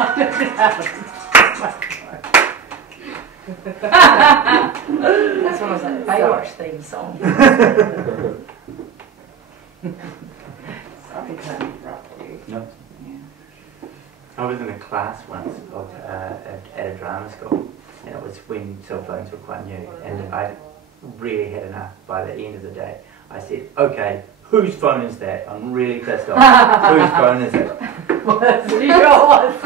That's when I was like, Baywatch theme song. Sorry to interrupt you. No. Yeah. I was in a class once of, at a drama school, and it was when cell phones were quite new, and I really had enough. By the end of the day, I said, okay, whose phone is that? I'm really pissed off. Whose phone is it? Was it yours?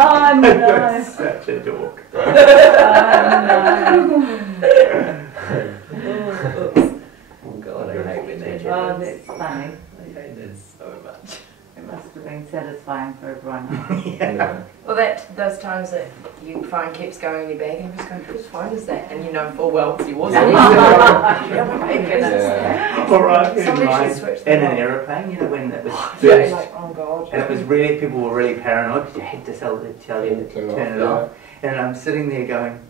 Oh no. I was such a dork. Oh God, I hate when they do no. Oh, this. that's funny. I hate this so much. It must have been satisfying for everyone. Yeah. Well, those times that your phone keeps going in your bag and you're just going, whose phone is that? And you know full well it's yours. Yeah. Yeah. Or right Somebody should switch them in an off. aeroplane, you know, when it was Yeah, first, like, oh God. and it was really, people were really paranoid because you had to tell you to turn it off. And I'm sitting there going,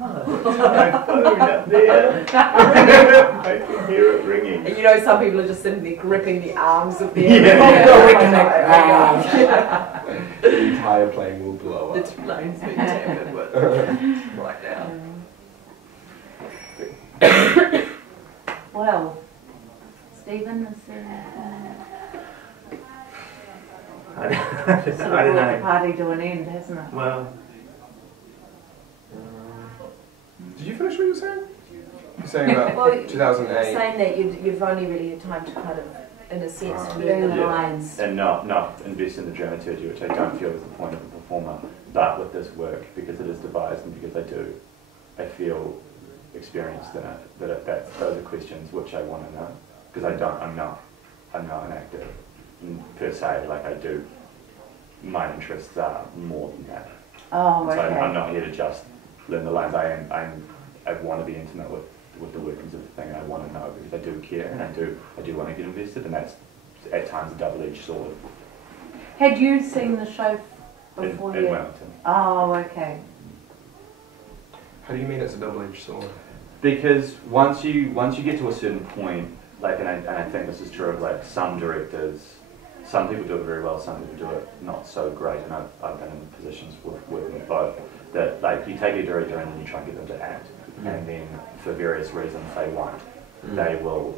oh, there's my phone up there. I can hear it ringing. And you know some people are just sitting there gripping the arms of their The entire plane will blow The up. plane's being tampered with right now. Well, Stephen, is there anything? I don't Sort of brought the know. party to an end, hasn't it? Well, Did you finish what you were saying? You're saying about Well, 2008. saying that you've only really had time to kind of, in a sense, learn the Yeah. lines. And not invest in the dramaturgy, which I don't feel is the point of a performer, but with this work, because it is devised and because I feel experienced in it, those are questions which I want to know, because I'm not an actor per se, like my interests are more than that. Oh, So okay. I'm not here to just learn the lines. I want to be intimate with the workings of the thing, and I want to know because I do care and I do want to get invested, and that's at times a double-edged sword. Had you seen the show In before you? Wellington. Oh, okay. How do you mean it's a double-edged sword? Because once you get to a certain point, like, and I think this is true of like some directors, some people do it very well, some people do it not so great, and I've been in positions working with both, that like you take a director and then you try and get them to act, and then for various reasons they won't. They will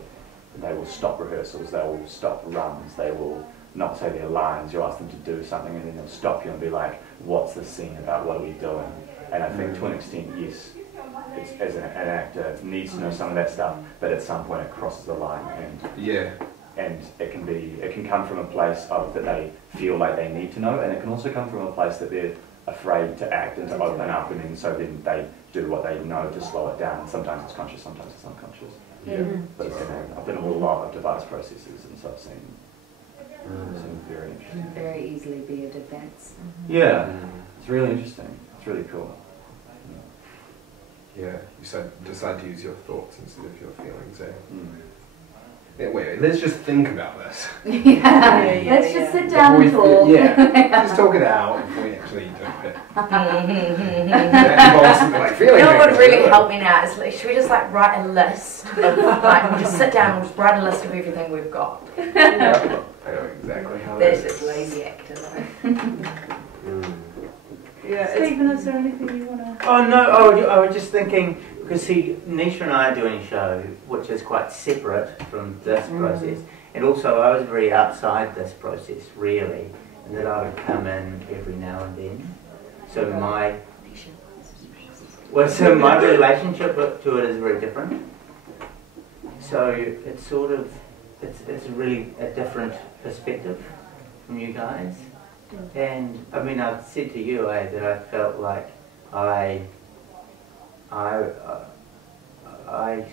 stop rehearsals, they will stop runs, they will not say their lines, you ask them to do something and then they'll stop you and be like, what's the scene about, what are we doing? And I think to an extent, yes, it's, as an actor needs to know some of that stuff, but at some point it crosses the line, and it can come from a place of that they feel like they need to know, and it can also come from a place that they're afraid to act and to open up, and then so then they do what they know to slow it down. Sometimes it's conscious, sometimes it's unconscious. But I've been in a lot of device processes, and so I've seen some very interesting. Very easily be a defense. Yeah, it's really interesting. It's really cool. Yeah, you decide to use your thoughts instead of your feelings, eh? Mm. Yeah, wait, let's just think about this. Let's just sit down and talk. Just talk it out before we actually do it. That involves something like feeling. You know what would things, really help me now is like, should we just like write a list of, like, we'll just sit down and we'll just write a list of everything we've got. Yeah, I know exactly how That's that is. just lazy acting though. Yeah, Stephen, is there anything you want to... oh no, I was just thinking, because see, Nisha and I are doing a show which is quite separate from this process, and also I was very outside this process, really, and that I would come in every now and then. So my relationship to it is very different. So it's sort of, it's really a different perspective from you guys. And I mean, I've said to you that I felt like I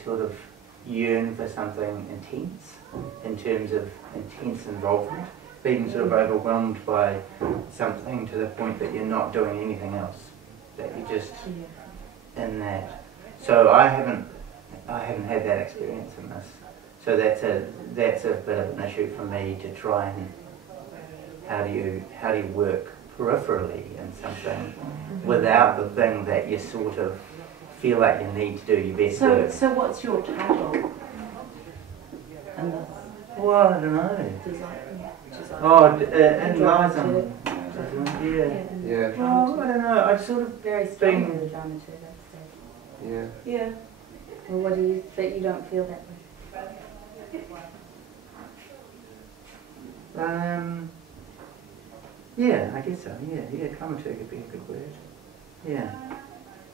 sort of yearn for something intense, in terms of intense involvement, being sort of overwhelmed by something to the point that you're not doing anything else, that you're just in that. So I haven't had that experience in this. So that's a bit of an issue for me to try and. How do you work peripherally in something without the thing that you sort of feel like you need to do your best work? So what's your title in this? Well, I don't know. Design. Oh, it lies on Yeah. Yeah. Well, I don't know. I've sort of Very strong Being- in the drama too, that's Yeah. Yeah. Well, what do you, that you don't feel that way? Yeah, I guess so. Yeah, dramaturg could be a good word. Yeah.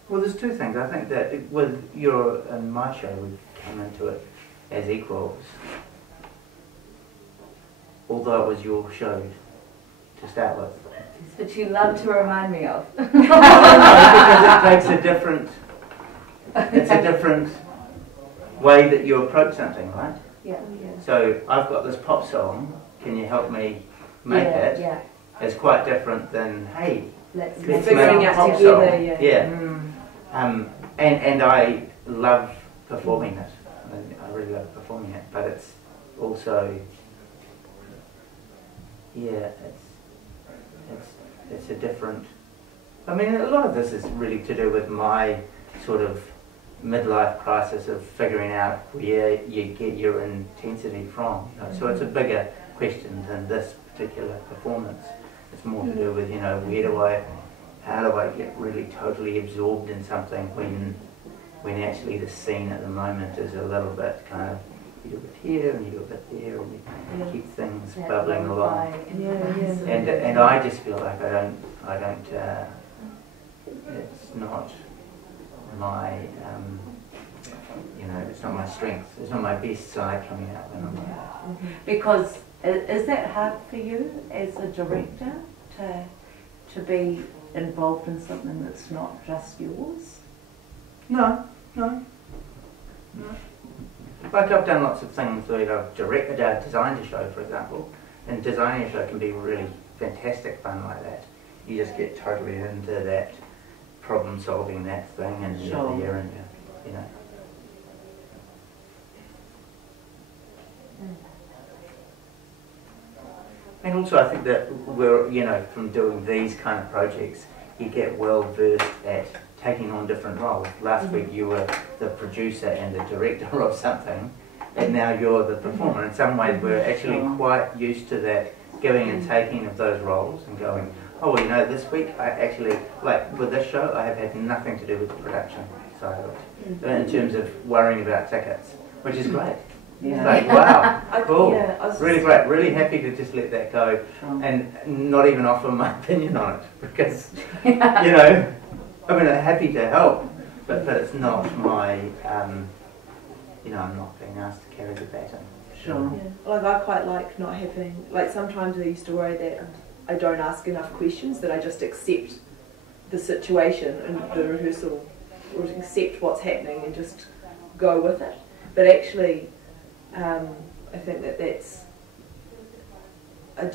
Well, there's two things. I think that with your and my show, we came into it as equals. Although it was your show to start with. But you love to remind me of. Because it takes a different. It's a different way that you approach something, right? Yeah. So I've got this pop song. Can you help me make it? Yeah. It's quite different than hey. Let's Let's make Figuring make a out pop together, song. yeah. And I love performing it. I really love performing it, but it's also it's a different. I mean, a lot of this is really to do with my sort of midlife crisis of figuring out where you get your intensity from. You know? So it's a bigger question than this particular performance. It's more to do with, you know, how do I get really totally absorbed in something when actually the scene at the moment is a little bit kind of, you do a bit here and you do a bit there and you keep things bubbling along. And I just feel like it's not my, it's not my strength. It's not my best side coming out when I'm like that. Because is that hard for you as a director to be involved in something that's not just yours? No. Like I've done lots of things where I've designed a show, for example, and designing a show can be really fantastic fun like that. You just get totally into that problem solving that thing and Sure. you're there and you know. And also I think that we're, from doing these kind of projects, you get well versed at taking on different roles. Last week you were the producer and the director of something, and now you're the performer. In some ways we're actually quite used to that giving and taking of those roles and going, oh, well, this week I actually, like with this show, I have had nothing to do with the production side of it, in terms of worrying about tickets, which is great. Yeah. Like, wow, cool, Yeah, really great, really happy to just let that go and not even offer my opinion on it, because, I'm happy to help, but it's not my, I'm not being asked to carry the baton. Sure. Yeah. Like I quite like not having, like sometimes I used to worry that I don't ask enough questions, that I just accept the situation and the rehearsal, or accept what's happening and just go with it. But actually, I think I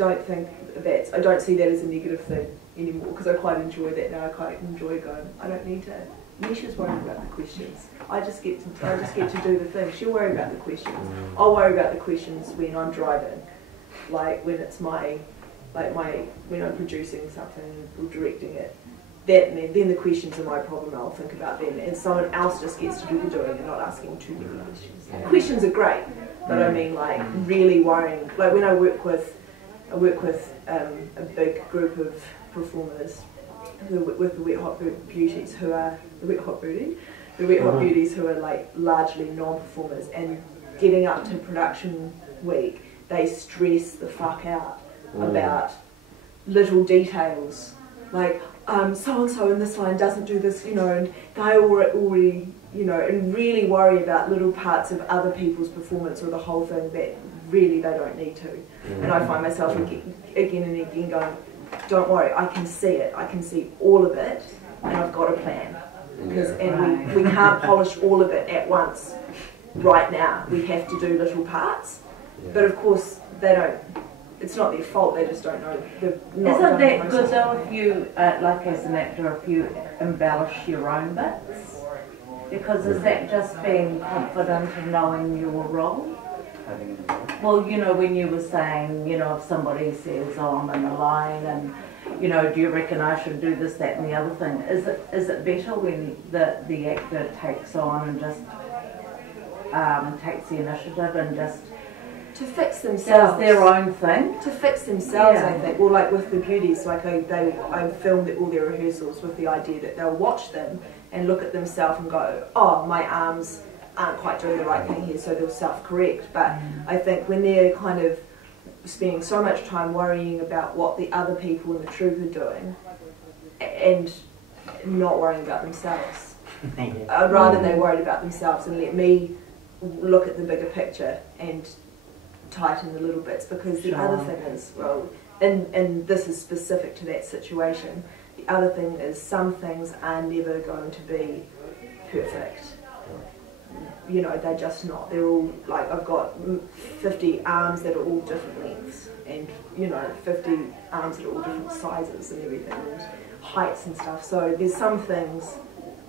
don't see that as a negative thing anymore, because I quite enjoy that now. I quite enjoy going, I don't need to, Nisha's worried about the questions. I just get to do the thing. She'll worry about the questions. I'll worry about the questions when I'm driving, like when it's when I'm producing something or directing it. Then the questions are my problem. I'll think about them, and someone else just gets to do the doing and not asking too many questions. Questions are great, but I mean, like really worrying. Like when I work with a big group of performers with the Wet Hot Beauties, who are the Wet Hot Beauties who are like largely non-performers, and getting up to production week, they stress the fuck out about little details, like so and so in this line doesn't do this, and they already, and really worry about little parts of other people's performance or the whole thing that really they don't need to. And I find myself again and again going, don't worry, I can see it, I can see all of it, and I've got a plan. And we can't polish all of it at once right now. We have to do little parts. But of course, they don't. It's not their fault. They just don't know. Isn't that good though, if you, like as an actor, if you embellish your own bits? Because is that just being confident in knowing your role? Well, when you were saying, if somebody says, oh, I'm in the line, and do you reckon I should do this, that, and the other thing? Is it better when the actor takes on and just takes the initiative and just to fix does themselves. their own thing. To fix themselves, Yeah. I think. Well, like with the beauties, like I filmed all their rehearsals with the idea that they'll watch them and look at themselves and go, oh, my arms aren't quite doing the right thing here, so they'll self-correct. But I think when they're kind of spending so much time worrying about what the other people in the troupe are doing and not worrying about themselves, I'd rather they worried about themselves and let me look at the bigger picture and tighten the little bits, because the other thing is, well, and this is specific to that situation, the other thing is some things are never going to be perfect. You know, they're just not. They're all, like, I've got 50 arms that are all different lengths, and, you know, 50 arms that are all different sizes and everything, and heights and stuff. So there's some things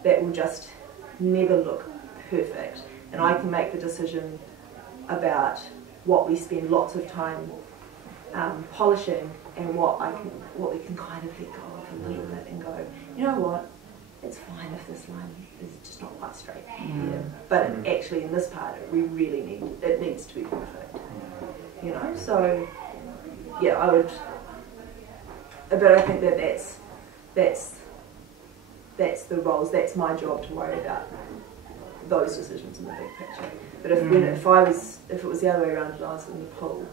that will just never look perfect, and I can make the decision about what we spend lots of time polishing and what we can kind of let go of a little bit and go, you know what, it's fine if this line is just not quite straight. But actually in this part we really it needs to be perfect. You know, so yeah, I would, but I think that's the roles, that's my job to worry about those decisions in the big picture. But if it was the other way around and I was in the pool,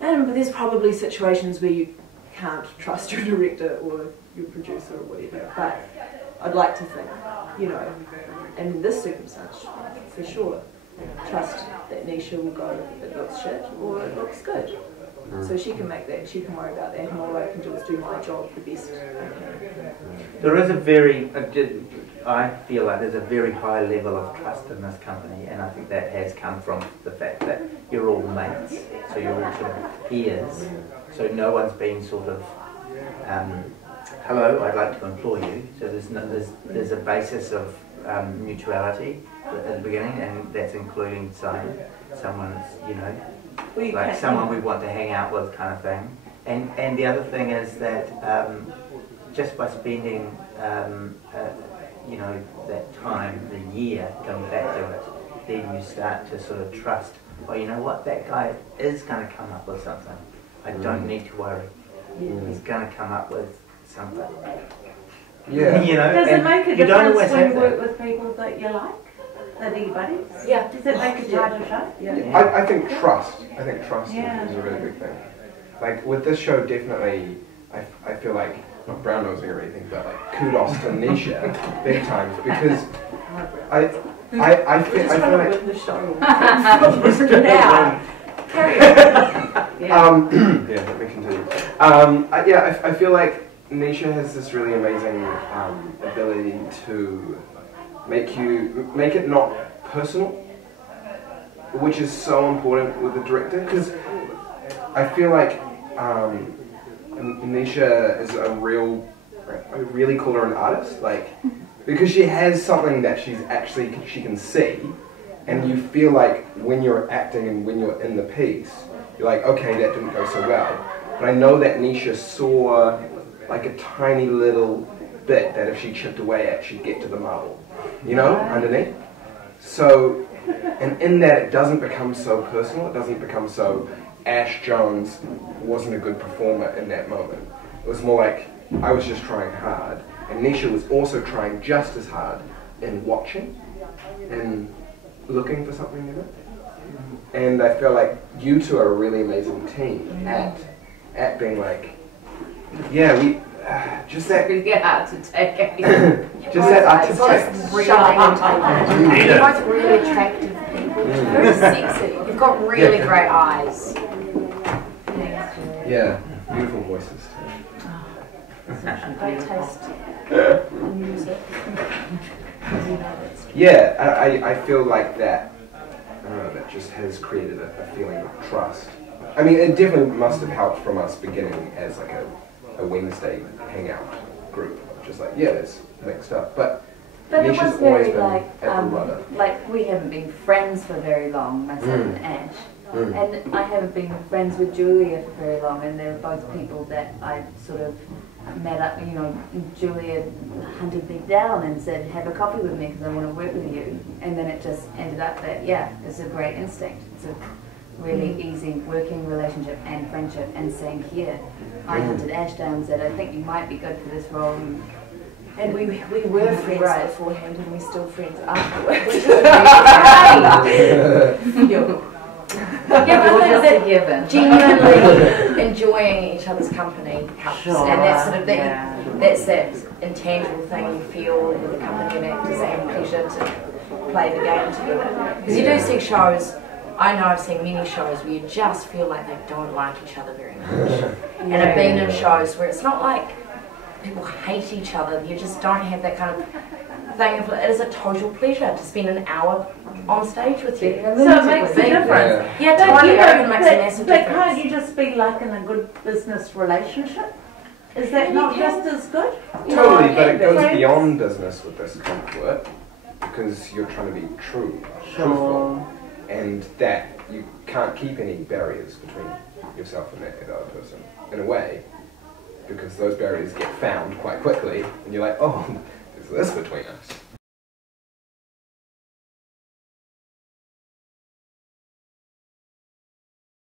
and there's probably situations where you can't trust your director or your producer or whatever, but I'd like to think, you know, and in this circumstance, for sure, trust that Nisha will go, it looks shit or it looks good. So she can make that, she can worry about that, and all I can do is do my job the best I can. There is I feel like there's a very high level of trust in this company, and I think that has come from the fact that you're all mates, so you're all sort of peers, so no one's been sort of, hello, I'd like to employ you, so there's a basis of mutuality at the beginning, and that's including someone's, you know, like someone we want to hang out with kind of thing. And the other thing is that just by spending you know, that time, the year, going back to it, then you start to sort of trust, oh, you know what, that guy is going to come up with something. I don't need to worry. He's going to come up with something. Yeah. You know, Does it make a difference when you work that. with people that you like? That are your buddies? Yeah. Does it make a tighter show? Yeah. I think trust. I think trust Yeah. is a really big thing. Like with this show, definitely, I feel like, not brown nosing or anything, but like kudos to Nisha big time, because I feel like win the show. Now. yeah, let me continue. I feel like Nisha has this really amazing ability to make it not personal, which is so important with the director, because I feel like Nisha is I really call her an artist, like, because she has something that she can see, and you feel like when you're acting and when you're in the piece, you're like, okay, that didn't go so well. But I know that Nisha saw like a tiny little bit that if she chipped away at, she'd get to the marble, you know, underneath. So, and in that it doesn't become so personal, it doesn't become so Ash Jones wasn't a good performer in that moment. It was more like, I was just trying hard, and Nisha was also trying just as hard in watching and looking for something in it. And I feel like you two are a really amazing team at being like, yeah, we just that Really hard to take. just that artistic. You're both really attractive people. Very sexy. You've got really great eyes. Yeah, beautiful voices Great taste in music. Yeah, I feel like that, I don't know, that just has created a feeling of trust. I mean, it definitely must have helped from us beginning as like a Wednesday hangout group. Just like, yeah, let's make stuff. But it Nisha's was always very been like, at the rudder. like we haven't been friends for very long, myself and Ash. And I haven't been friends with Julia for very long, and they're both people that I sort of met up, you know, Julia hunted me down and said, have a coffee with me because I want to work with you. And then it just ended up that, yeah, it's a great instinct. It's a really easy working relationship and friendship, and same here. I hunted Ash down and said, I think you might be good for this role. And we were friends beforehand, and we're still friends afterwards. Yeah, but I think that genuinely enjoying each other's company helps, Sure. and that's sort of that's that intangible thing you feel with the company of actors and pleasure to play the game together. Because you do see shows. I know I've seen many shows where you just feel like they don't like each other very much, and I've been in shows where it's not like people hate each other. You just don't have that kind of thing. It is a total pleasure to spend an hour on stage with you. So it makes a difference. Yeah, But totally. you It know, makes a massive but difference. can't you just be like in a good business relationship? Is that not just as good? Totally, but it goes friends. beyond business with this kind of work because you're trying to be truthful, and that you can't keep any barriers between yourself and that other person in a way, because those barriers get found quite quickly, and you're like, oh, there's this between us.